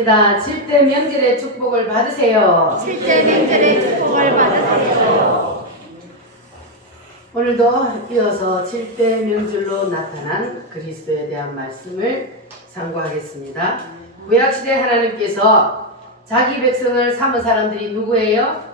하겠습니다. 7대 명절의 축복을 받으세요. 7대 명절의 축복을 받으세요. 오늘도 이어서 7대 명절로 나타난 그리스도에 대한 말씀을 상고하겠습니다. 구약시대 하나님께서 자기 백성을 삼은 사람들이 누구예요?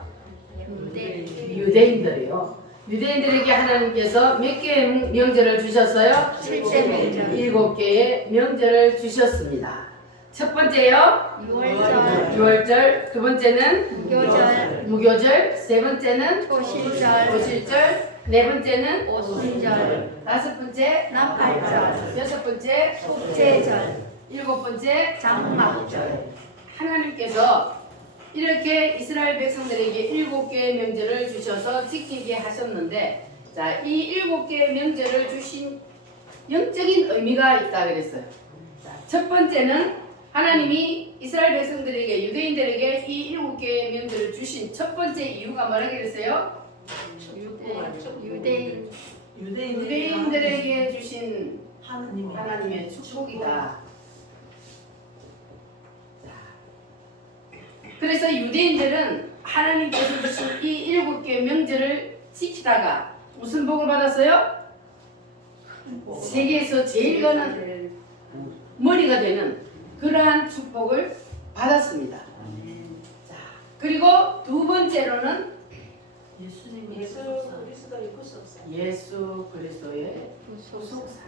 유대인들이요. 유대인들에게 하나님께서 몇 개의 명절을 주셨어요? 7대 명절. 7개의 명절을 주셨습니다. 첫 번째요, 6월절, 6월절. 두 번째는 무교절, 무교절. 세 번째는 초실절, 오실절. 네 번째는 오순절, 다섯 번째 나팔절, 여섯 번째 속죄절, 일곱 번째 장막절. 하나님께서 이렇게 이스라엘 백성들에게 7개의 명절을 주셔서 지키게 하셨는데, 자, 이 7개의 명절을 주신 영적인 의미가 있다 그랬어요. 자, 첫 번째는 하나님이 이스라엘 백성들에게, 유대인들에게 이 7개의 명절을 주신 첫 번째 이유가 뭐라 그랬어요? 유대인들에게 주신 하나님의 축복이다. 그래서 유대인들은 하나님께서 주신 이 7개의 명절을 지키다가 무슨 복을 받았어요? 세계에서 제일 거는 머리가 되는 그러한 축복을 받았습니다. 자, 그리고 두 번째로는 예수 그리스도의 구속사.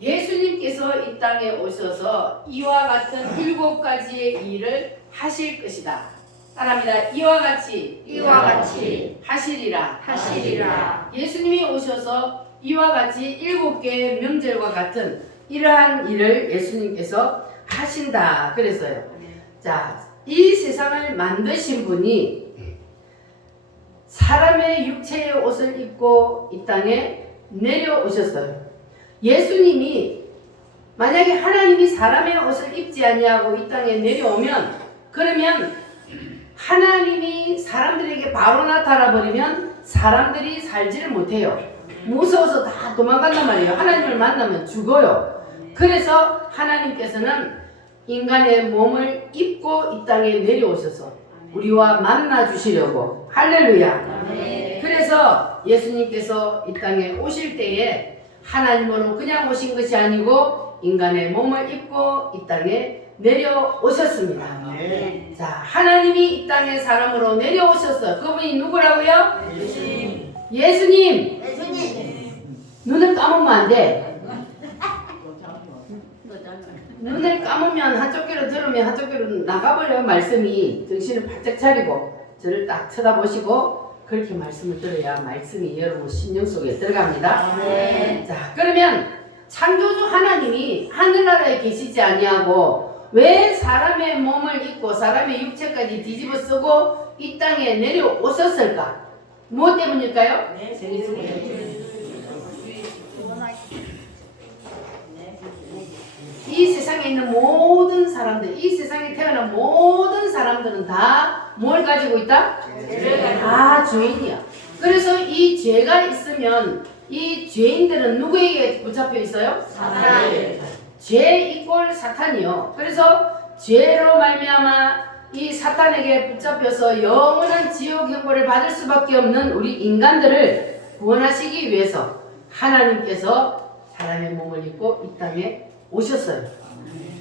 예수님께서 이 땅에 오셔서 이와 같은 7가지의 일을 하실 것이다. 따라합니다. 이와 같이 하시리라. 예수님이 오셔서 이와 같이 7개의 명절과 같은 이러한 일을 예수님께서 하신다 그랬어요. 자, 이 세상을 만드신 분이 사람의 육체의 옷을 입고 이 땅에 내려오셨어요. 예수님이 만약에 하나님이 사람의 옷을 입지 아니하고 이 땅에 내려오면, 그러면 하나님이 사람들에게 바로 나타나 버리면 사람들이 살지를 못해요. 무서워서 다 도망간단 말이에요. 하나님을 만나면 죽어요. 그래서 하나님께서는 인간의 몸을 입고 이 땅에 내려오셔서 우리와 만나 주시려고. 할렐루야. 그래서 예수님께서 이 땅에 오실 때에 하나님으로 그냥 오신 것이 아니고 인간의 몸을 입고 이 땅에 내려오셨습니다. 자, 하나님이 이 땅에 사람으로 내려오셨어요. 그분이 누구라고요? 예수님. 눈을 감으면 안 돼. 눈을 감으면 한쪽 귀로 들으면 한쪽 귀로 나가버려. 말씀이. 정신을 바짝 차리고 저를 딱 쳐다보시고 그렇게 말씀을 들어야 말씀이 여러분 심령 속에 들어갑니다. 자, 그러면 창조주 하나님이 하늘나라에 계시지 아니하고 왜 사람의 몸을 입고 사람의 육체까지 뒤집어 쓰고 이 땅에 내려오셨을까? 무엇 때문일까요? 이 세상에 있는 모든 사람들, 이 세상에 태어난 모든 사람들은 다 뭘 가지고 있다? 다 죄인이야. 그래서 이 죄가 있으면 이 죄인들은 누구에게 붙잡혀 있어요? 사탄. 죄 이꼴 사탄이요. 그래서 죄로 말미암아 이 사탄에게 붙잡혀서 영원한 지옥 형벌을 받을 수밖에 없는 우리 인간들을 구원하시기 위해서 하나님께서 사람의 몸을 입고 이 땅에 오셨어요.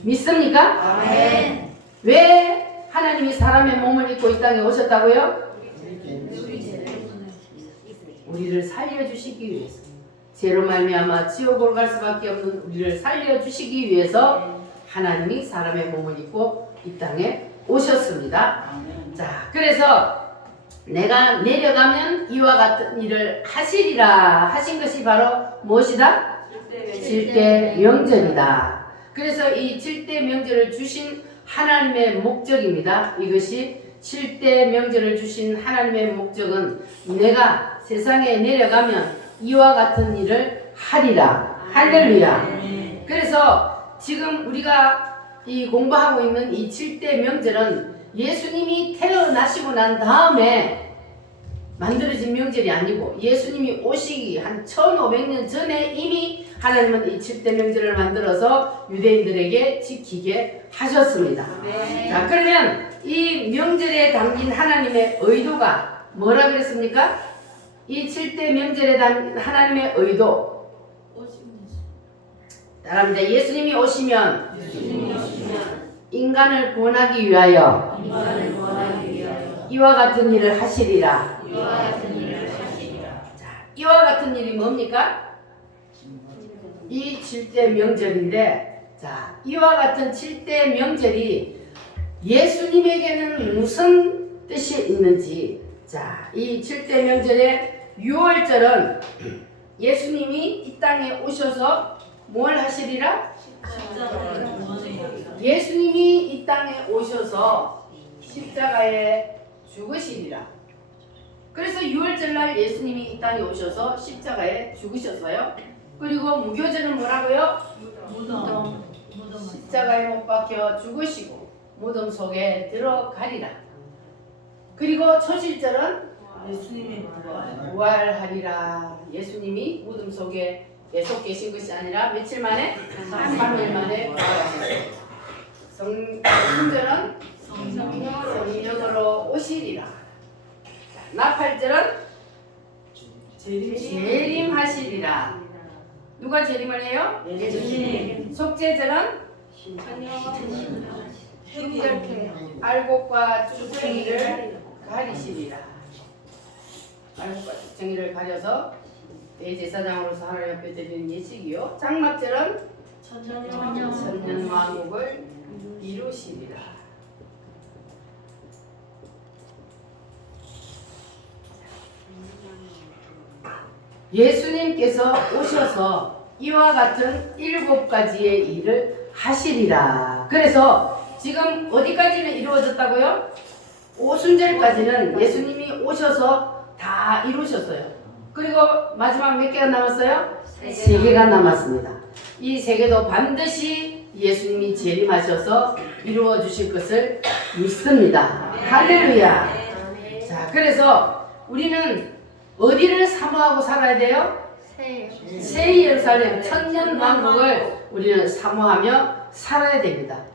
믿습니까? 아멘. 왜 하나님이 사람의 몸을 입고 이 땅에 오셨다고요? 우리를 살려주시기 위해서. 죄로 말미암아 지옥으로 갈 수밖에 없는 우리를 살려주시기 위해서 하나님이 사람의 몸을 입고 이 땅에 오셨습니다. 자, 그래서 내가 내려가면 이와 같은 일을 하시리라 하신 것이 바로 무엇이다? 7대 명절이다. 그래서 이 7대 명절을 주신 하나님의 목적입니다. 이것이 7대 명절을 주신 하나님의 목적은 내가 세상에 내려가면 이와 같은 일을 하리라. 할렐루야. 그래서 지금 우리가 이 공부하고 있는 이 7대 명절은 예수님이 태어나시고 난 다음에 만들어진 명절이 아니고 예수님이 오시기 한 1500년 전에 이미 하나님은 이 7대 명절을 만들어서 유대인들에게 지키게 하셨습니다. 자, 그러면 이 명절에 담긴 하나님의 의도가 뭐라 그랬습니까? 이 7대 명절에 담긴 하나님의 의도 따라합니다. 예수님이 오시면 인간을 구원하기 위하여 이와 같은 일을 하시리라. 자, 이와 같은 일이 뭡니까? 이 7대 명절인데, 자, 이와 같은 7대 명절이 예수님에게는 무슨 뜻이 있는지, 자, 이 7대 명절의 6월절은 예수님이 이 땅에 오셔서 뭘 하시리라? 예수님이 이 땅에 오셔서 십자가에 죽으시리라. 그래서 6월절날 예수님이 이 땅에 오셔서 십자가에 죽으셨어요. 그리고 무교절은 뭐라고요? 십자가에 못 박혀 죽으시고 무덤 속에 들어가리라. 그리고 초실절은 예수님의 부활하리라. 예수님이 무덤 속에 계속 계신 것이 아니라 며칠 만에? 3일 만에 부활하셨어요. 성전은 성령으로 오시리라. 나팔절은 재림하시리라. 누가 재림을 해요? 예수님. 속죄절은 알곡과 쭉쟁이를 가리시리라. 알곡과 쭉쟁이를 가려서 대제사장으로서 하나님 앞에 드리는 예식이요. 장막절은 천년왕국을 이루시리라. 예수님께서 오셔서 이와 같은 7가지의 일을 하시리라. 그래서 지금 어디까지는 이루어졌다고요? 오순절까지는 예수님이 오셔서 다 이루셨어요. 그리고 마지막 몇 개가 남았어요? 3개가 남았습니다. 이 3개도 반드시 예수님이 재림하셔서 이루어 주실 것을 믿습니다. 할렐루야. 자, 그래서 우리는 어디를 사모하고 살아야 돼요? 새 예루살렘 천년 왕국을 우리는 사모하며 살아야 됩니다.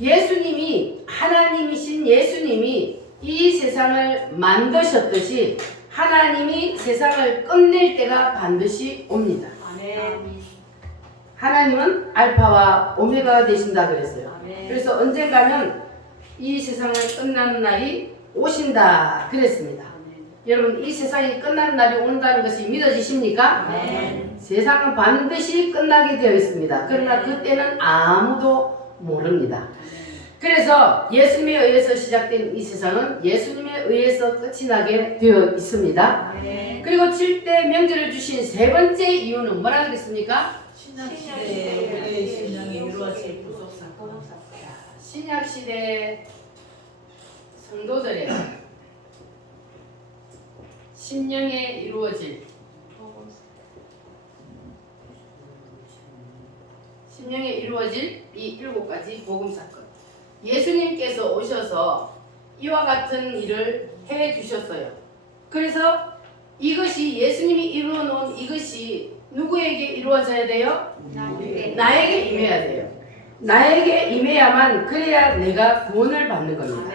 예수님이, 하나님이신 예수님이 이 세상을 만드셨듯이 하나님이 세상을 끝낼 때가 반드시 옵니다. 하나님은 알파와 오메가가 되신다 그랬어요. 그래서 언젠가는 이 세상을 끝나는 날이 오신다 그랬습니다. 여러분, 이 세상이 끝나는 날이 온다는 것이 믿어지십니까? 세상은 반드시 끝나게 되어 있습니다. 그러나 그때는 아무도 모릅니다. 그래서 예수님에 의해서 시작된 이 세상은 예수님에 의해서 끝이 나게 되어 있습니다. 그리고 7대 명절을 주신 3번째 이유는 뭐라 그랬습니까? 신약시대에 우리의 신앙이 이루어질 구속사건. 신약시대 성도들의 심령에 이루어질 이 7가지 복음사건. 예수님께서 오셔서 이와 같은 일을 해 주셨어요. 그래서 이것이 예수님이 이루어 놓은 이것이 누구에게 이루어져야 돼요? 나에게 임해야 돼요. 나에게 임해야만, 그래야 내가 구원을 받는 겁니다.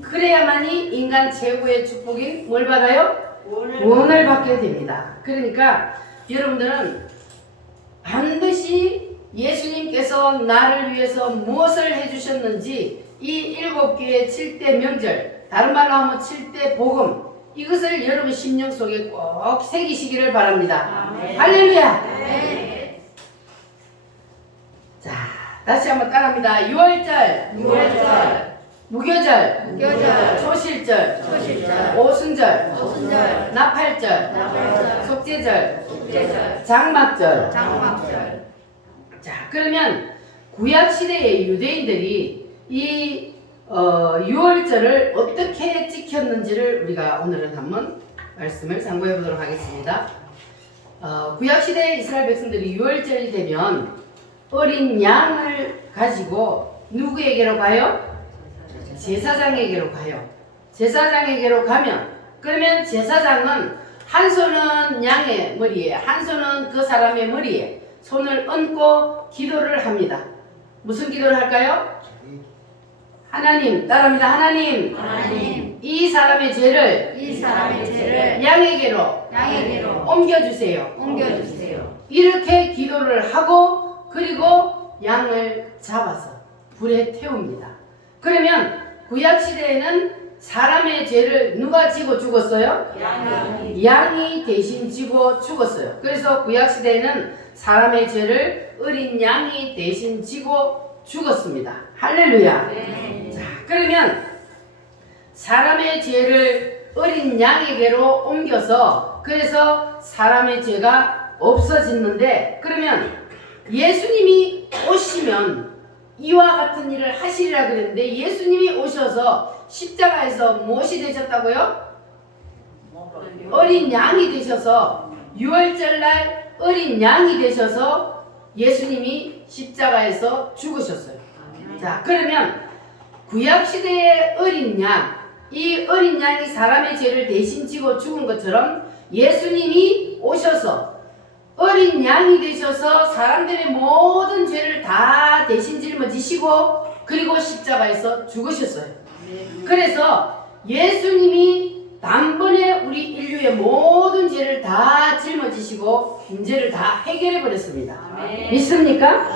그래야만이 인간 최고의 축복인 뭘 받아요? 구원을 받게 됩니다. 그러니까 여러분들은 반드시 예수님께서 나를 위해서 무엇을 해주셨는지 이 7개의 7대 명절, 다른 말로 하면 7대 복음, 이것을 여러분 심령 속에 꼭 새기시기를 바랍니다. 할렐루야. 자, 다시 한번 따라합니다. 6월절, 무교절, 초실절, 오순절, 나팔절, 속죄절, 장막절. 자, 그러면 구약시대의 유대인들이 이 6월절을 어떻게 지켰는지를 우리가 오늘은 한번 말씀을 참고해 보도록 하겠습니다. 구약시대의 이스라엘 백성들이 6월절이 되면 어린 양을 가지고 누구에게로 가요? 제사장에게로 가요. 제사장에게로 가면 그러면 제사장은 한 손은 양의 머리에, 한 손은 그 사람의 머리에 손을 얹고 기도를 합니다. 무슨 기도를 할까요? 하나님, 따라합니다. 하나님, 하나님, 이 사람의 죄를 이 사람의 죄를 양에게로 양에게로 옮겨주세요. 옮겨주세요. 이렇게 기도를 하고 그리고 양을 잡아서 불에 태웁니다. 그러면 구약시대에는 사람의 죄를 누가 지고 죽었어요? 양이 대신 지고 죽었어요. 그래서 구약시대에는 사람의 죄를 어린 양이 대신 지고 죽었습니다. 할렐루야. 네. 자, 그러면 사람의 죄를 어린 양에게로 옮겨서 그래서 사람의 죄가 없어지는데, 그러면 예수님이 오시면 이와 같은 일을 하시리라 그랬는데 예수님이 오셔서 십자가에서 무엇이 되셨다고요? 어린 양이 되셔서 유월절날 어린 양이 되셔서 예수님이 십자가에서 죽으셨어요. 자, 그러면 구약시대의 어린 양, 이 어린 양이 사람의 죄를 대신 지고 죽은 것처럼 예수님이 오셔서 어린 양이 되셔서 사람들의 모든 죄를 다 대신 짊어지시고 그리고 십자가에서 죽으셨어요. 그래서 예수님이 단번에 우리 인류의 모든 죄를 다 짊어지시고 문제를 다 해결해 버렸습니다. 믿습니까?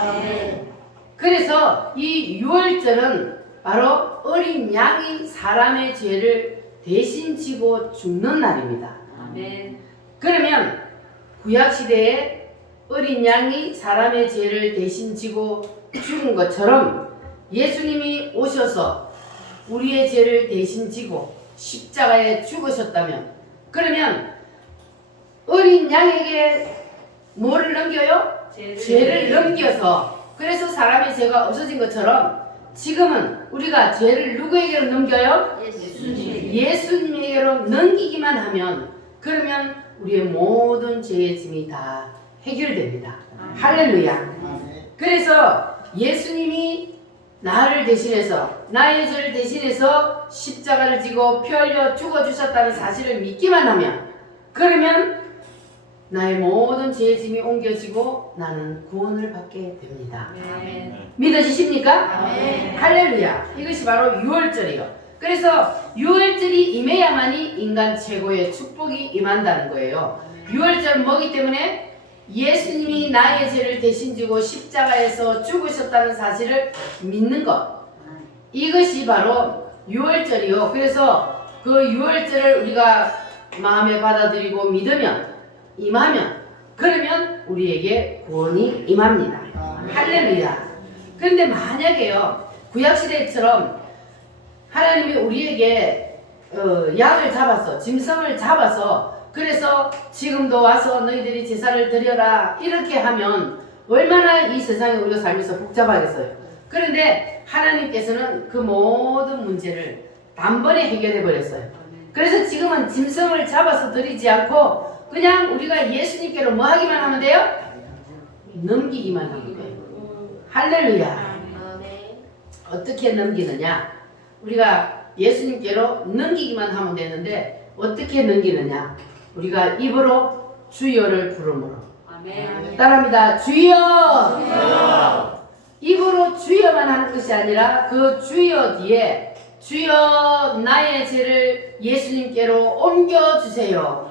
그래서 이 유월절은 바로 어린 양이 사람의 죄를 대신 지고 죽는 날입니다. 그러면 구약시대에 어린 양이 사람의 죄를 대신 지고 죽은 것처럼 예수님이 오셔서 우리의 죄를 대신 지고 십자가에 죽으셨다면, 그러면 어린 양에게 뭐를 넘겨요? 죄를 넘겨서, 그래서 사람의 죄가 없어진 것처럼 지금은 우리가 죄를 누구에게로 넘겨요? 예수님에게로 넘기기만 하면, 그러면 우리의 모든 죄의 짐이 다 해결됩니다. 할렐루야. 그래서 예수님이 나를 대신해서, 나의 죄를 대신해서 십자가를 지고 피 흘려 죽어주셨다는 사실을 믿기만 하면, 그러면 나의 모든 죄의 짐이 옮겨지고 나는 구원을 받게 됩니다. 믿어지십니까? 할렐루야. 이것이 바로 유월절이요. 그래서 유월절이 임해야만이 인간 최고의 축복이 임한다는 거예요. 유월절은 뭐기 때문에 예수님이 나의 죄를 대신 지고 십자가에서 죽으셨다는 사실을 믿는 것, 이것이 바로 유월절이요. 그래서 그 유월절을 우리가 마음에 받아들이고 믿으면, 임하면, 그러면 우리에게 구원이 임합니다. 할렐루야. 그런데 만약에요, 구약시대처럼 하나님이 우리에게 양을 잡아서, 짐승을 잡아서, 그래서 지금도 와서 너희들이 제사를 드려라 이렇게 하면 얼마나 이 세상에 우리가 살면서 복잡하겠어요. 그런데 하나님께서는 그 모든 문제를 단번에 해결해 버렸어요. 그래서 지금은 짐승을 잡아서 드리지 않고 그냥 우리가 예수님께로 뭐 하기만 하면 돼요? 넘기기만 하면 돼요. 할렐루야. 어떻게 넘기느냐? 우리가 예수님께로 넘기기만 하면 되는데 어떻게 넘기느냐? 우리가 입으로 주여를 부르므로. 따라합니다. 주여! 주여! 입으로 주여만 하는 것이 아니라 그 주여 뒤에 주여 나의 죄를 예수님께로 옮겨주세요.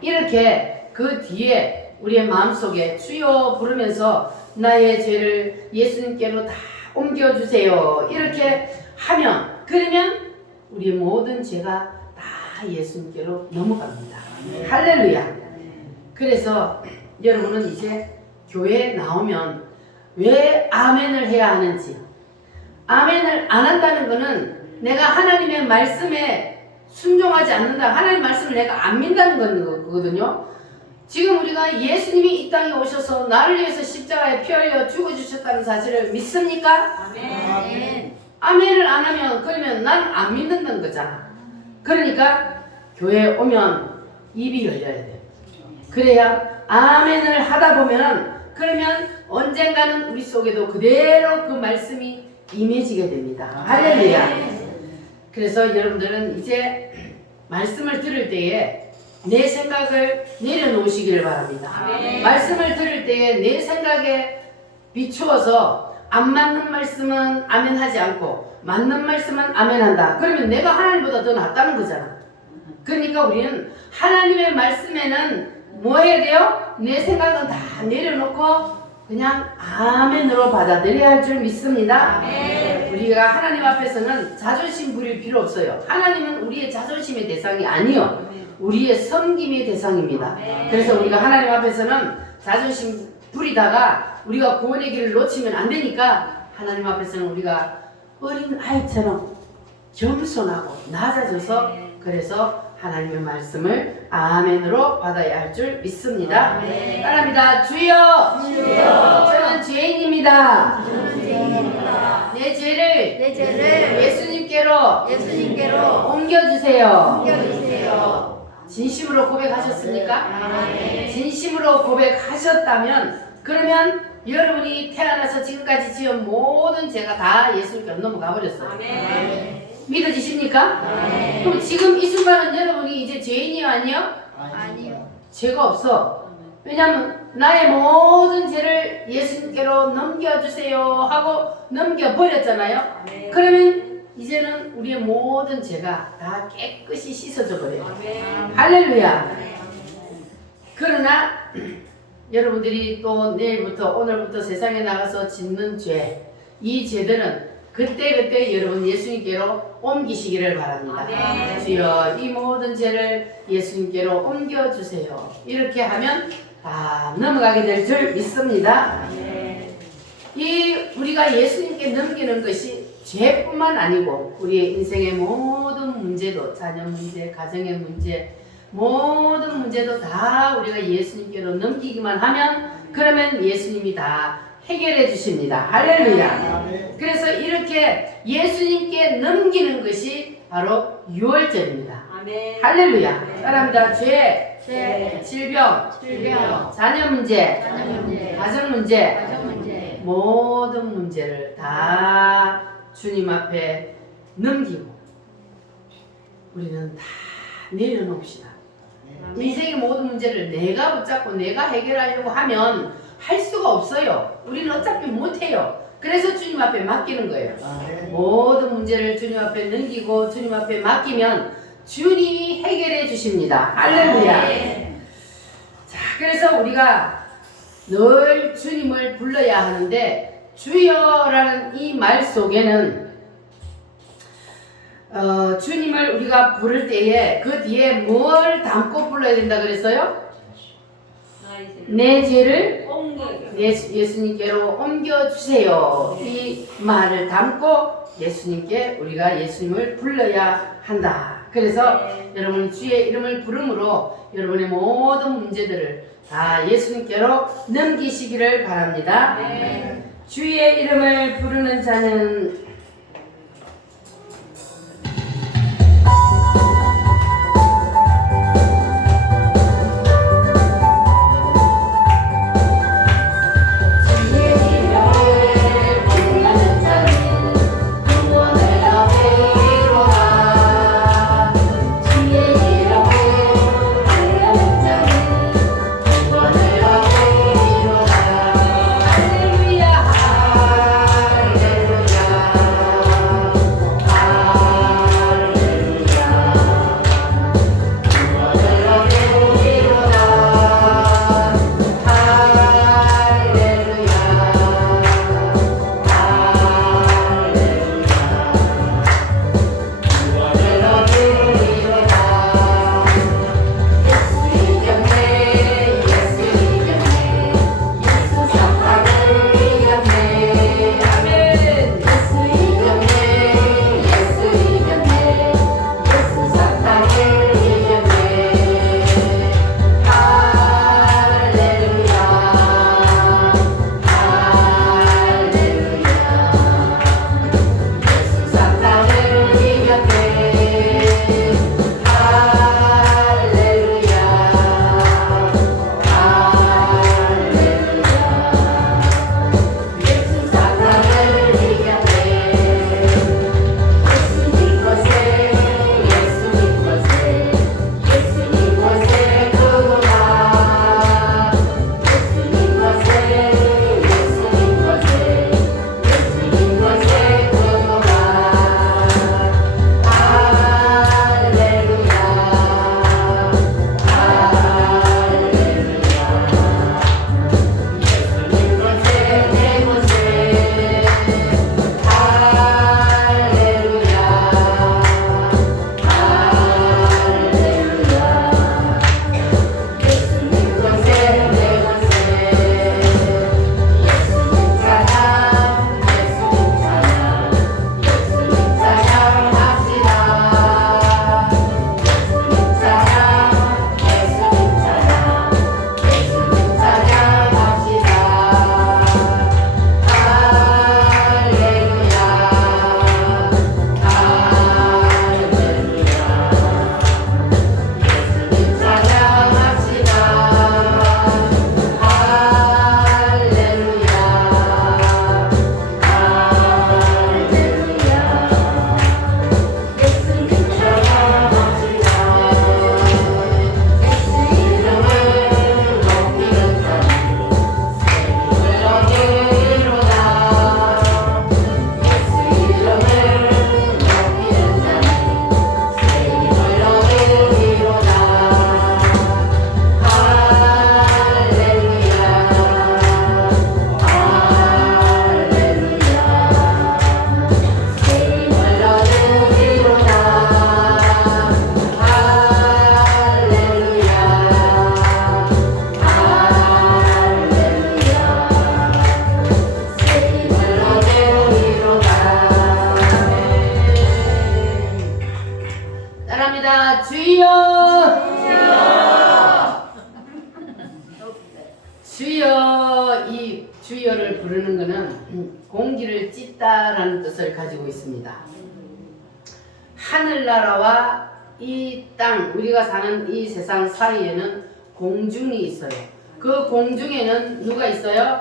이렇게 그 뒤에 우리의 마음속에 주여 부르면서 나의 죄를 예수님께로 다 옮겨주세요. 이렇게 하면, 그러면 우리의 모든 죄가 다 예수님께로 넘어갑니다. 할렐루야. 그래서 여러분은 이제 교회에 나오면 왜 아멘을 해야 하는지, 아멘을 안 한다는 것은 내가 하나님의 말씀에 순종하지 않는다, 하나님 말씀을 내가 안 믿는다는 거거든요. 지금 우리가 예수님이 이 땅에 오셔서 나를 위해서 십자가에 피 흘려 죽어주셨다는 사실을 믿습니까? 아멘을 안 하면, 그러면 난 안 믿는다는 거잖아. 그러니까 교회에 오면 입이 열려야 돼. 그래야 아멘을 하다 보면은, 그러면 언젠가는 우리 속에도 그대로 그 말씀이 임해지게 됩니다. 할렐루야. 그래서 여러분들은 이제 말씀을 들을 때에 내 생각을 내려놓으시기를 바랍니다. 아멘. 말씀을 들을 때에 내 생각에 비추어서 안 맞는 말씀은 아멘하지 않고 맞는 말씀은 아멘한다. 그러면 내가 하나님보다 더 낫다는 거잖아. 그러니까 우리는 하나님의 말씀에는 뭐 해야 돼요? 내 생각은 다 내려놓고 그냥 아멘으로 받아들여야 할 줄 믿습니다. 아멘. 우리가 하나님 앞에서는 자존심 부릴 필요 없어요. 하나님은 우리의 자존심의 대상이 아니요, 우리의 섬김의 대상입니다. 그래서 우리가 하나님 앞에서는 자존심 부리다가 우리가 구원의 길을 놓치면 안 되니까 하나님 앞에서는 우리가 어린 아이처럼 겸손하고 낮아져서 그래서 하나님의 말씀을 아멘으로 받아야 할 줄 믿습니다. 아멘. 따라합니다. 주여, 주여. 저는 죄인입니다. 저는 죄인입니다. 내 죄를 내 죄를 예수님께로 예수님께로 옮겨주세요. 옮겨주세요. 진심으로 고백하셨습니까? 아멘. 진심으로 고백하셨다면 그러면 여러분이 태어나서 지금까지 지은 모든 죄가 다 예수님께 넘어가 버렸어요. 아멘. 믿어지십니까? 아멘. 그럼 지금 이 순간은 여러분이 이제 죄인이요 아니요? 아니요. 죄가 없어. 왜냐하면 나의 모든 죄를 예수님께로 넘겨주세요 하고 넘겨버렸잖아요. 그러면 이제는 우리의 모든 죄가 다 깨끗이 씻어져 버려요. 할렐루야. 그러나 여러분들이 또 내일부터 오늘부터 세상에 나가서 짓는 죄, 이 죄들은 그때그때 여러분 예수님께로 옮기시기를 바랍니다. 아멘. 주여 이 모든 죄를 예수님께로 옮겨주세요. 이렇게 하면 다 넘어가게 될 줄 믿습니다. 이 우리가 예수님께 넘기는 것이 죄뿐만 아니고 우리의 인생의 모든 문제도, 자녀 문제, 가정의 문제, 모든 문제도 다 우리가 예수님께로 넘기기만 하면 그러면 예수님이 다 해결해 주십니다. 할렐루야. 그래서 이렇게 예수님께 넘기는 것이 바로 유월절입니다. 할렐루야. 따라합니다. 죄, 죄, 질병, 질병, 자녀 문제, 자녀 문제, 가정 문제, 가정 문제, 모든 문제를 다 주님 앞에 넘기고 우리는 다 내려놓읍시다. 인생의 모든 문제를 내가 붙잡고 내가 해결하려고 하면 할 수가 없어요. 우리는 어차피 못해요. 그래서 주님 앞에 맡기는 거예요. 모든 문제를 주님 앞에 넘기고 주님 앞에 맡기면 주님이 해결해 주십니다. 할렐루야. 자, 그래서 우리가 늘 주님을 불러야 하는데 주여라는 이 말 속에는 주님을 우리가 부를 때에 그 뒤에 뭘 담고 불러야 된다 그랬어요? 내 죄를 예수님께로 옮겨주세요. 이 말을 담고 예수님께 우리가 예수님을 불러야 한다. 그래서 여러분 주의 이름을 부름으로 여러분의 모든 문제들을 다 예수님께로 넘기시기를 바랍니다. 주의 이름을 부르는 자는 할렐루야. 주여를 부르는 것은 공기를 찢다라는 뜻을 가지고 있습니다. 하늘나라와 이 땅, 우리가 사는 이 세상 사이에는 공중이 있어요. 그 공중에는 누가 있어요?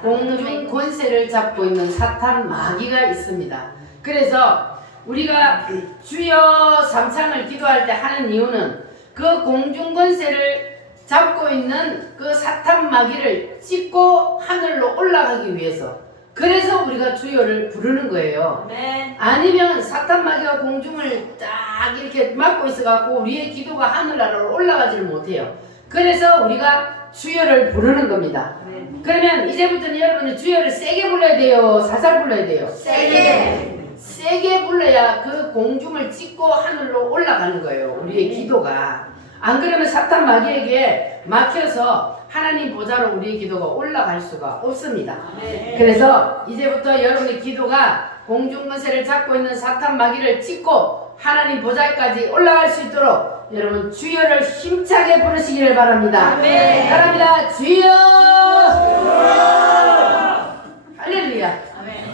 공중 권세를 잡고 있는 사탄 마귀가 있습니다. 그래서 우리가 주여 삼창을 기도할 때 하는 이유는 그 공중 권세를 잡고 있는 그 사탄 마귀를 찢고 하늘로 올라가기 위해서, 그래서 우리가 주여를 부르는 거예요. 아멘. 아니면 사탄 마귀가 공중을 딱 이렇게 막고 있어갖고 우리의 기도가 하늘나라로 올라가지를 못해요. 그래서 우리가 주여를 부르는 겁니다. 아멘. 그러면 이제부터는 여러분이 주여를 세게 불러야 돼요? 살살 불러야 돼요? 세게 불러야 그 공중을 찢고 하늘로 올라가는 거예요. 우리의 기도가. 안 그러면 사탄 마귀에게 막혀서 하나님 보좌로 우리의 기도가 올라갈 수가 없습니다. 아멘. 그래서 이제부터 여러분의 기도가 공중 권세를 잡고 있는 사탄 마귀를 찢고 하나님 보좌까지 올라갈 수 있도록 여러분 주여를 힘차게 부르시기를 바랍니다. 아멘. 바랍니다. 주여! 할렐루야. 아멘.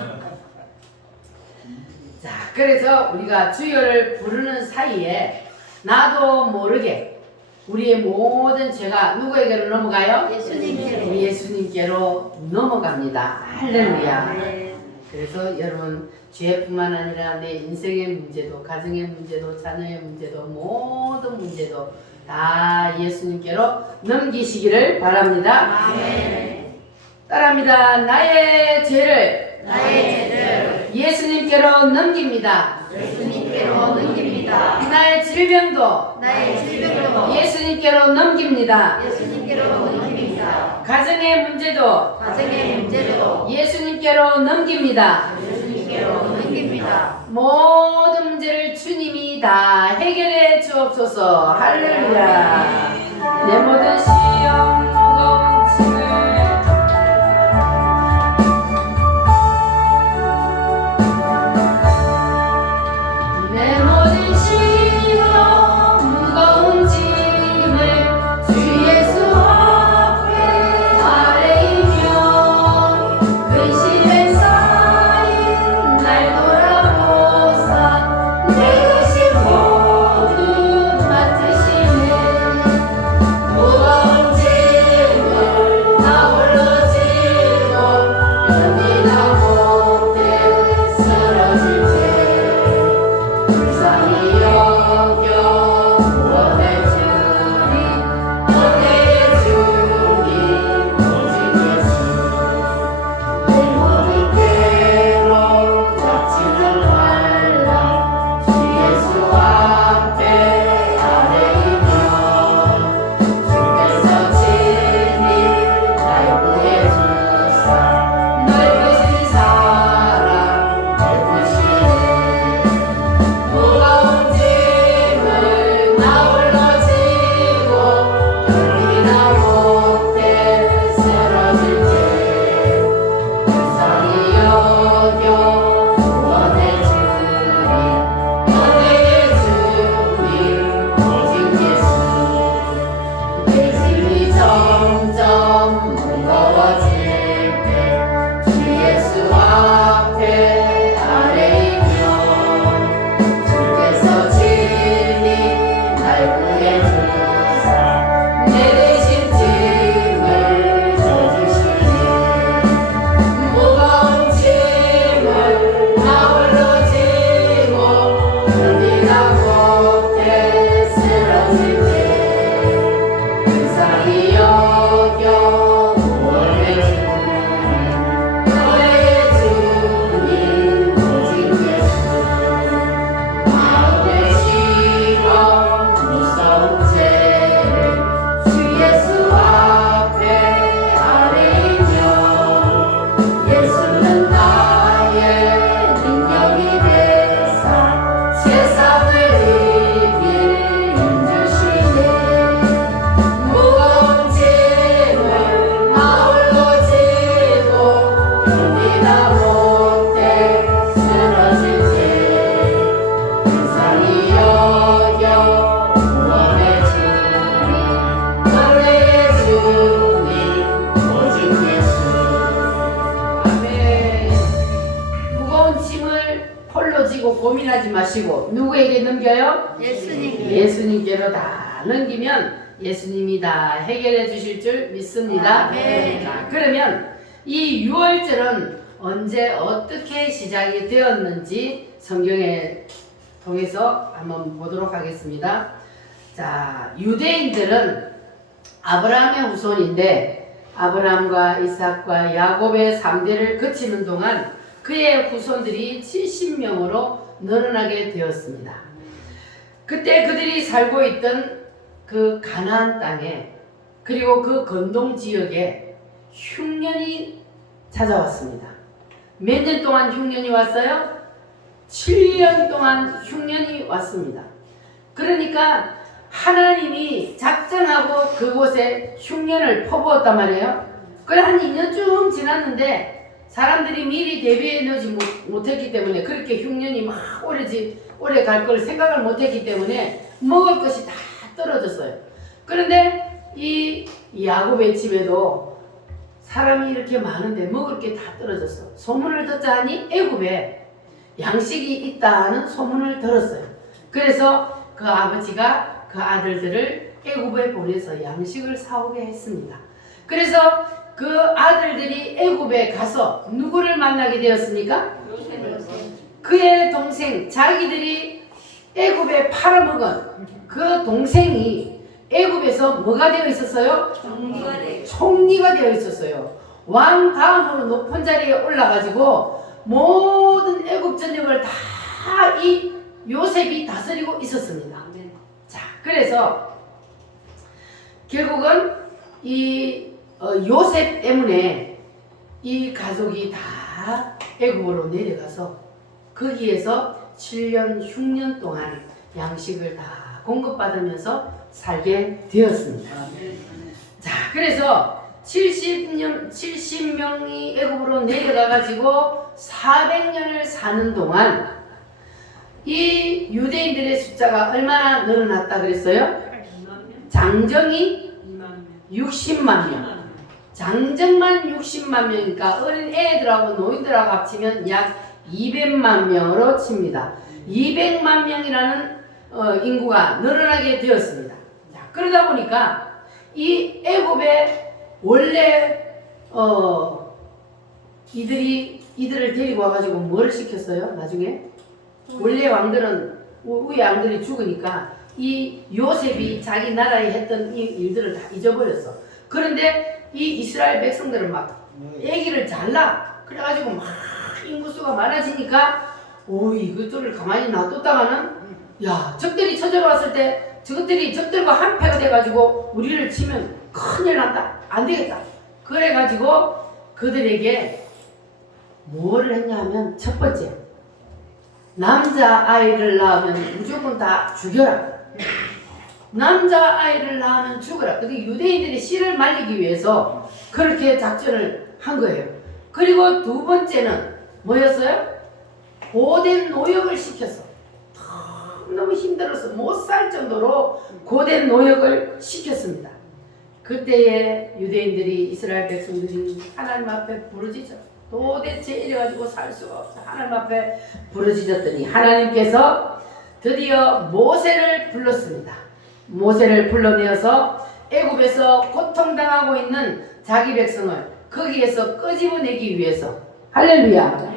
자, 그래서 우리가 주여를 부르는 사이에 나도 모르게 우리의 모든 죄가 누구에게로 넘어가요? 예수님께로. 우리 예수님께로 넘어갑니다. 할렐루야. 네. 그래서 여러분 죄뿐만 아니라 내 인생의 문제도, 가정의 문제도, 자녀의 문제도, 모든 문제도 다 예수님께로 넘기시기를 바랍니다. 아멘. 따라합니다. 나의 죄를 예수님께로 넘깁니다. 예수님께로 넘깁니다. 나의 질병도 예수님께로 넘깁니다. 예수님께로 넘깁니다. 가정의 문제도 가정의 문제도 예수님께로 넘깁니다. 예수님께로 넘깁니다. 모든 문제를 주님이 다 해결해 주옵소서. 할렐루야. 내 모든 시험 무거운 짐을 내 모든 시험 무거운 짐을 주 예수 앞에 아뢰이며 근심에 쌓인 날 돌아보사 내 의심 모두 맡으시네. 무거운 짐을 다 홀로 지고 견디다 못해 쓰러질 때 불쌍히 여겨 구원해 주리 은혜의 주님 오직 예수. 내 모든 괴로 잡지는 말라 주 예수 앞에 아뢰이며 주께서 친히 날 구해주사 넓으신 사랑 베푸시네. 무거운 짐을 나 홀로 지고 견디다 못해 쓰러질 때 불쌍히 여겨 구원해 주리 은혜의 주님 오직 예수. 내 짐이 점점 무거워질 때 주 예수 앞에 아뢰이며 주께서 친히 날 구해주사 내 대신 짐을 져주시네. 무거운 짐을 나 홀로 지고 견디다 못해 쓰러질 때 불쌍히 여겨 구원해 주리 고민하지 마시고 누구에게 넘겨요? 예수님. 예수님께로 다 넘기면 예수님이 다 해결해 주실 줄 믿습니다. 아멘. 자, 그러면 이 6월절은 언제 어떻게 시작이 되었는지 성경에 통해서 한번 보도록 하겠습니다. 자, 유대인들은 아브라함의 후손인데 아브라함과 이삭과 야곱의 3대를 거치는 동안 그의 후손들이 70명으로 늘어나게 되었습니다. 그때 그들이 살고 있던 그 가나안 땅에 그리고 그 건동 지역에 흉년이 찾아왔습니다. 몇 년 동안 흉년이 왔어요? 7년 동안 흉년이 왔습니다. 그러니까 하나님이 작정하고 그곳에 흉년을 퍼부었단 말이에요. 그래 한 2년쯤 지났는데 사람들이 미리 대비해 놓지 못했기 때문에 그렇게 흉년이 막 오래 갈 걸 생각을 못했기 때문에 먹을 것이 다 떨어졌어요. 그런데 이 야곱의 집에도 사람이 이렇게 많은데 먹을 게 다 떨어졌어. 소문을 듣자 하니 애굽에 양식이 있다는 소문을 들었어요. 그래서 그 아버지가 그 아들들을 애굽에 보내서 양식을 사오게 했습니다. 그래서 그 아들들이 애굽에 가서 누구를 만나게 되었습니까? 그의 동생, 자기들이 애굽에 팔아먹은 그 동생이 애굽에서 뭐가 되어 있었어요? 총리가 되어 있었어요. 왕 다음으로 높은 자리에 올라가지고 모든 애굽 전역을 다 이 요셉이 다스리고 있었습니다. 자, 그래서 결국은 이 요셉 때문에 이 가족이 다 애굽으로 내려가서 거기에서 7년 흉년 동안 양식을 다 공급받으면서 살게 되었습니다. 자, 그래서 70명이 애굽으로 내려가가지고 400년을 사는 동안 이 유대인들의 숫자가 얼마나 늘어났다 그랬어요? 장정이 60만 명. 장정만 60만 명이니까 어린 애들하고 노인들하고 합치면 약 200만 명으로 칩니다. 200만 명이라는 인구가 늘어나게 되었습니다. 자, 그러다 보니까 이 애굽에 원래 이들을 데리고 와가지고 뭐를 시켰어요? 나중에 원래 왕들은 우리 왕들이 죽으니까 이 요셉이 자기 나라에 했던 이 일들을 다 잊어버렸어. 그런데 이 이스라엘 백성들은 막 애기를 잘라 그래가지고 막 인구수가 많아지니까 이것들을 가만히 놔뒀다가는 야 적들이 쳐들어왔을 때 저것들이 적들과 한패가 돼가지고 우리를 치면 큰일 난다. 안 되겠다. 그래가지고 그들에게 뭐를 했냐 하면 첫 번째 남자아이를 낳으면 무조건 다 죽여라. 남자아이를 낳으면 죽어라. 근데 유대인들이 씨를 말리기 위해서 그렇게 작전을 한 거예요. 그리고 두 번째는 뭐였어요? 고된 노역을 시켰어. 너무 힘들어서 못 살 정도로 고된 노역을 시켰습니다. 그때에 유대인들이 이스라엘 백성들이 하나님 앞에 부르짖어. 도대체 이래가지고 살 수가 없어. 하나님 앞에 부르짖었더니 하나님께서 드디어 모세를 불렀습니다. 모세를 불러내어서 애굽에서 고통당하고 있는 자기 백성을 거기에서 끄집어내기 위해서 할렐루야.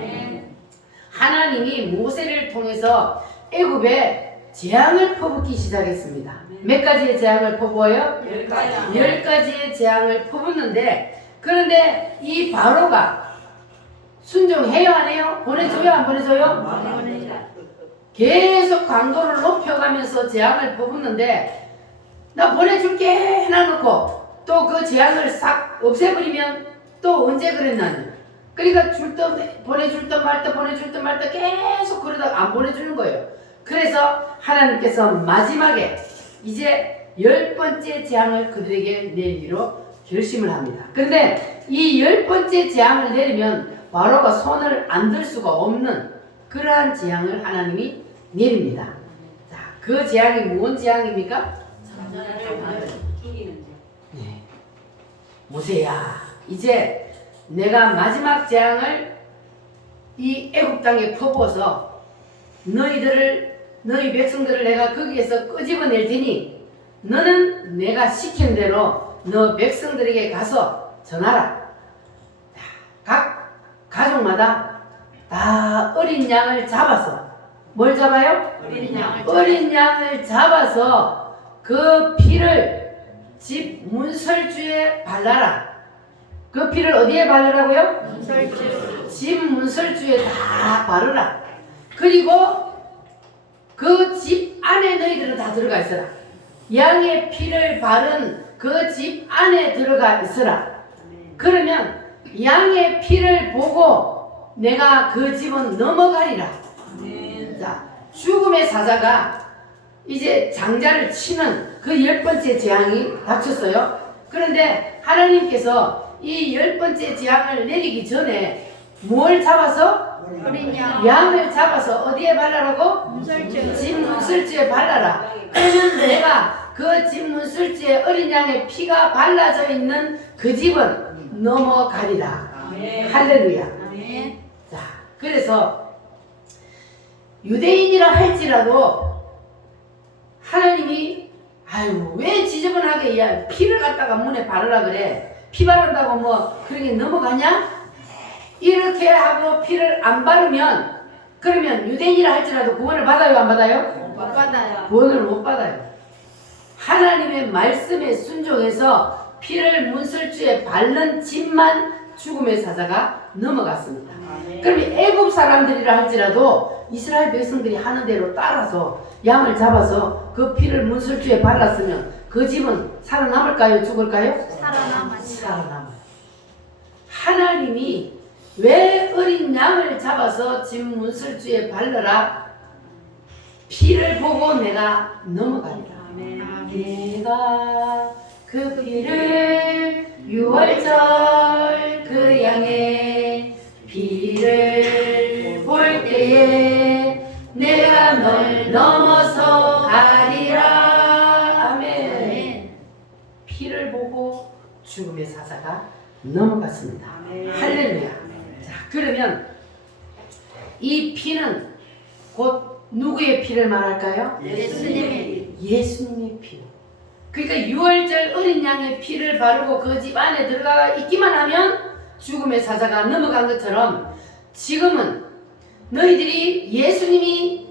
하나님이 모세를 통해서 애굽에 재앙을 퍼붓기 시작했습니다. 몇 가지의 재앙을 퍼부어요? 10가지의 재앙을 퍼붓는데 그런데 이 바로가 순종해요 안 해요? 보내줘요 안 보내줘요? 계속 강도를 높여가면서 재앙을 퍼붓는데 나 보내줄게 해놔놓고 또 그 재앙을 싹 없애버리면 또 언제 그랬나니? 그러니까 보내줄 듯 말 듯 계속 그러다가 안 보내주는 거예요. 그래서 하나님께서 마지막에 이제 10번째 재앙을 그들에게 내리기로 결심을 합니다. 그런데 이 10번째 재앙을 내리면 바로가 손을 안 들 수가 없는 그러한 재앙을 하나님이 내립니다. 자, 그 재앙이 무슨 재앙입니까? 네. 모세야, 이제 내가 마지막 재앙을 이 애굽 땅에 퍼부어서 너희 백성들을 내가 거기에서 끄집어낼 테니 너는 내가 시킨 대로 너 백성들에게 가서 전하라. 각 가족마다 다 어린 양을 잡아서 뭘 잡아요? 어린 양을 잡아서 그 피를 집 문설주에 발라라. 그 피를 어디에 바르라고요? 집 문설주에 다 바르라. 그리고 그 집 안에 너희들은 다 들어가 있어라. 양의 피를 바른 그 집 안에 들어가 있어라. 그러면 양의 피를 보고 내가 그 집은 넘어가리라. 자, 죽음의 사자가 이제 장자를 치는 그 10번째 재앙이 닥쳤어요. 그런데 하나님께서 이 10번째 재앙을 내리기 전에 뭘 잡아서? 어린 양. 양을 잡아서 어디에 발라라고? 문설주. 집 문설주에 발라라. 그러면 내가 그 집 문설주에 어린 양의 피가 발라져 있는 그 집은 넘어가리라. 할렐루야. 아멘. 자, 그래서 유대인이라 할지라도 하나님이 아유 왜 지저분하게 야 피를 갖다가 문에 바르라 그래? 피 바른다고 뭐 그런 게 넘어가냐? 이렇게 하고 피를 안 바르면 그러면 유대인이라 할지라도 구원을 받아요 안 받아요? 못 받아요. 구원을 못 받아요. 하나님의 말씀에 순종해서 피를 문설주에 바른 집만 죽음의 사자가 넘어갔습니다. 그럼 애굽 사람들이라 할지라도 이스라엘 백성들이 하는 대로 따라서 양을 잡아서 그 피를 문설주에 발랐으면 그 집은 살아남을까요? 죽을까요? 살아남았다. 살아남아요. 하나님이 왜 어린 양을 잡아서 집 문설주에 발라라? 피를 보고 내가 넘어가리라. 내가 그 피를 6월절 그 양의 피를 볼 때에 내가 널 넘어서 가리라. 아멘. 피를 보고 죽음의 사자가 넘어갔습니다. 할렐루야. 자, 그러면 이 피는 곧 누구의 피를 말할까요? 예수님의 예수님의 피. 그러니까 6월절 어린 양의 피를 바르고 그 집 안에 들어가 있기만 하면 죽음의 사자가 넘어간 것처럼 지금은 너희들이 예수님이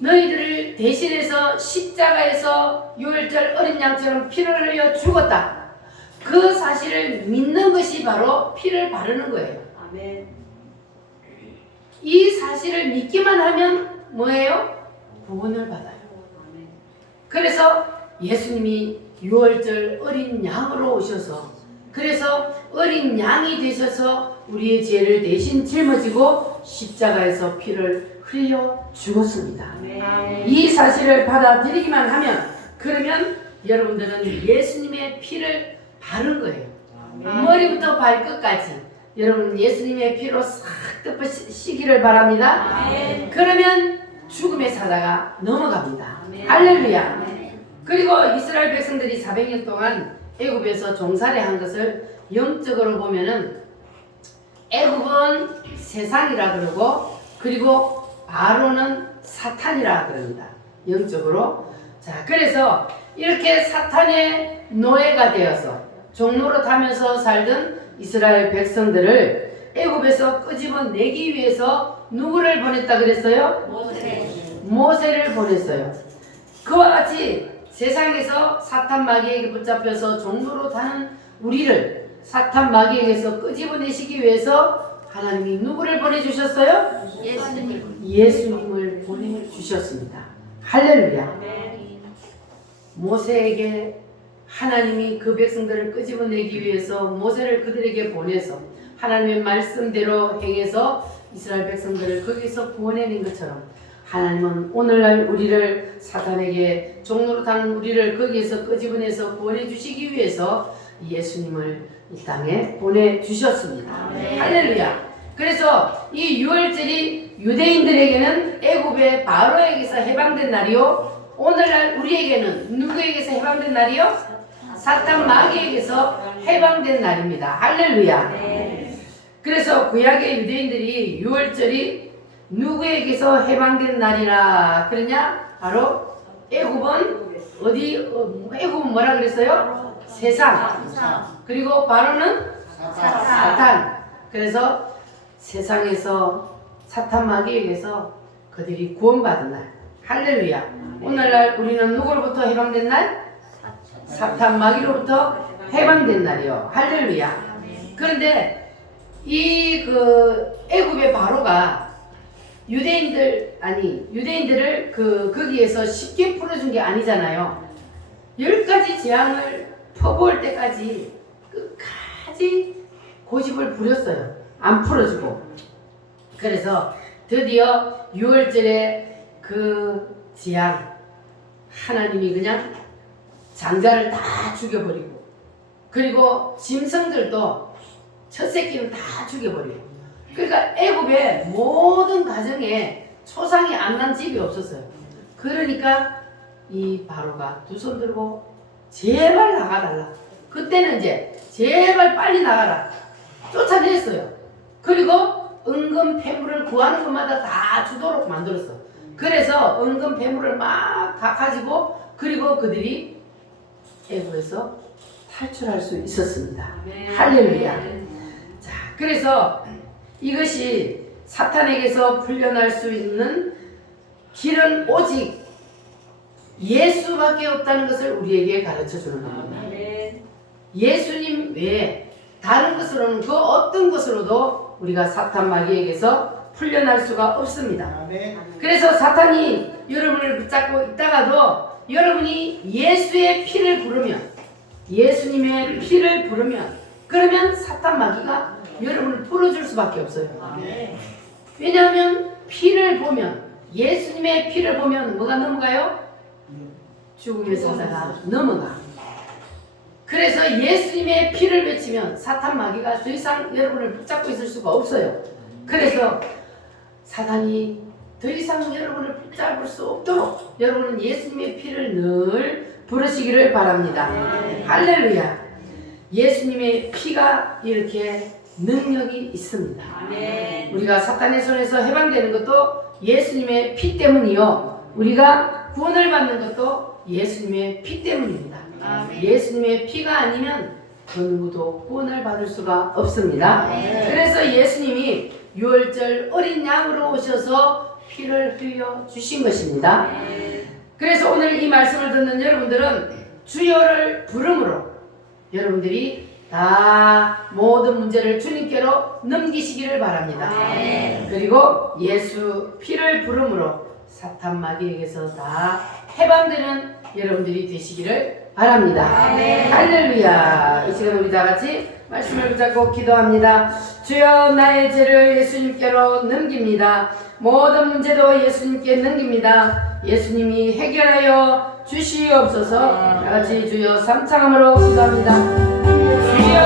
너희들을 대신해서 십자가에서 6월절 어린 양처럼 피를 흘려 죽었다. 그 사실을 믿는 것이 바로 피를 바르는 거예요. 이 사실을 믿기만 하면 뭐예요? 구원을 받아요. 그래서 예수님이 6월절 어린 양으로 오셔서 그래서 어린 양이 되셔서 우리의 죄를 대신 짊어지고 십자가에서 피를 흘려 죽었습니다. 이 사실을 받아들이기만 하면 그러면 여러분들은 예수님의 피를 바른 거예요. 머리부터 발끝까지 여러분 예수님의 피로 싹 덮으시기를 바랍니다. 그러면 죽음의 사자가 넘어갑니다. 할렐루야. 그리고 이스라엘 백성들이 400년 동안 애굽에서 종살이 한 것을 영적으로 보면은 애굽은 세상이라 그러고 그리고 바로는 사탄이라 그럽니다. 영적으로. 자, 그래서 이렇게 사탄의 노예가 되어서 종로로 타면서 살던 이스라엘 백성들을 애굽에서 끄집어내기 위해서 누구를 보냈다 그랬어요? 모세를 보냈어요. 그와 같이 세상에서 사탄 마귀에게 붙잡혀서 종로로 타는 우리를 사탄 마귀에게서 끄집어내시기 위해서 하나님이 누구를 보내주셨어요? 예수님을 보내주셨습니다. 할렐루야. 모세에게 하나님이 그 백성들을 끄집어내기 위해서 모세를 그들에게 보내서 하나님의 말씀대로 행해서 이스라엘 백성들을 거기서 보내는 것처럼 하나님은 오늘날 우리를 사탄에게 종로로 타는 우리를 거기에서 끄집어내서 보내주시기 위해서 예수님을 이 땅에 보내주셨습니다. 할렐루야. 그래서 이 6월절이 유대인들에게는 애굽의 바로에게서 해방된 날이요 오늘날 우리에게는 누구에게서 해방된 날이요? 사탄 마귀에게서 해방된 날입니다. 할렐루야. 그래서 구약의 유대인들이 6월절이 누구에게서 해방된 날이라 그러냐? 바로 애굽은 애굽은 뭐라 그랬어요? 세상. 그리고 바로는 사탄. 그래서 세상에서 사탄 마귀에게서 그들이 구원받은 날. 할렐루야. 오늘날 우리는 누구로부터 해방된 날? 사탄 마귀로부터 해방된 날이요. 할렐루야. 그런데 이 애굽의 바로가 유대인들을 거기에서 쉽게 풀어준 게 아니잖아요. 10가지 재앙을 퍼부을 때까지 끝까지 고집을 부렸어요. 안 풀어주고. 그래서 드디어 6월절에 그 재앙 하나님이 그냥 장자를 다 죽여버리고, 그리고 짐승들도 첫 새끼는 다 죽여버리고. 그러니까 애굽의 모든 가정에 초상이 안 난 집이 없었어요. 그러니까 이 바로가 두 손 들고 제발 나가달라. 그때는 이제 제발 빨리 나가라 쫓아냈어요. 그리고 은금 폐물을 구하는 것마다 다 주도록 만들었어. 그래서 은금 폐물을 막 다 가지고, 그리고 그들이 애굽에서 탈출할 수 있었습니다. 할렐루야. 자, 그래서 이것이 사탄에게서 풀려날 수 있는 길은 오직 예수밖에 없다는 것을 우리에게 가르쳐 주는 겁니다. 예수님 외에 다른 것으로는 그 어떤 것으로도 우리가 사탄 마귀에게서 풀려날 수가 없습니다. 그래서 사탄이 여러분을 붙잡고 있다가도 여러분이 예수의 피를 부르면, 예수님의 피를 부르면, 그러면 사탄 마귀가 여러분을 풀어줄 수밖에 없어요. 왜냐하면 피를 보면, 예수님의 피를 보면 뭐가 넘어가요? 죽음의 사자가 넘어가. 그래서 예수님의 피를 외치면 사탄 마귀가 더 이상 여러분을 붙잡고 있을 수가 없어요. 그래서 사탄이 더 이상 여러분을 붙잡을 수 없도록 여러분은 예수님의 피를 늘 부르시기를 바랍니다. 할렐루야. 예수님의 피가 이렇게 능력이 있습니다. 우리가 사탄의 손에서 해방되는 것도 예수님의 피 때문이요, 우리가 구원을 받는 것도 예수님의 피 때문입니다. 예수님의 피가 아니면 그 누구도 구원을 받을 수가 없습니다. 그래서 예수님이 6월절 어린 양으로 오셔서 피를 흘려 주신 것입니다. 그래서 오늘 이 말씀을 듣는 여러분들은 주여를 부름으로 여러분들이 다 모든 문제를 주님께로 넘기시기를 바랍니다. 그리고 예수 피를 부름으로 사탄 마귀에게서 다 해방되는 여러분들이 되시기를 바랍니다. 할렐루야. 이 시간 우리 다 같이 말씀을 붙잡고 기도합니다. 주여, 나의 죄를 예수님께로 넘깁니다. 모든 문제도 예수님께 넘깁니다. 예수님이 해결하여 주시옵소서. 다 같이 주여 삼창함으로 기도합니다. 주여.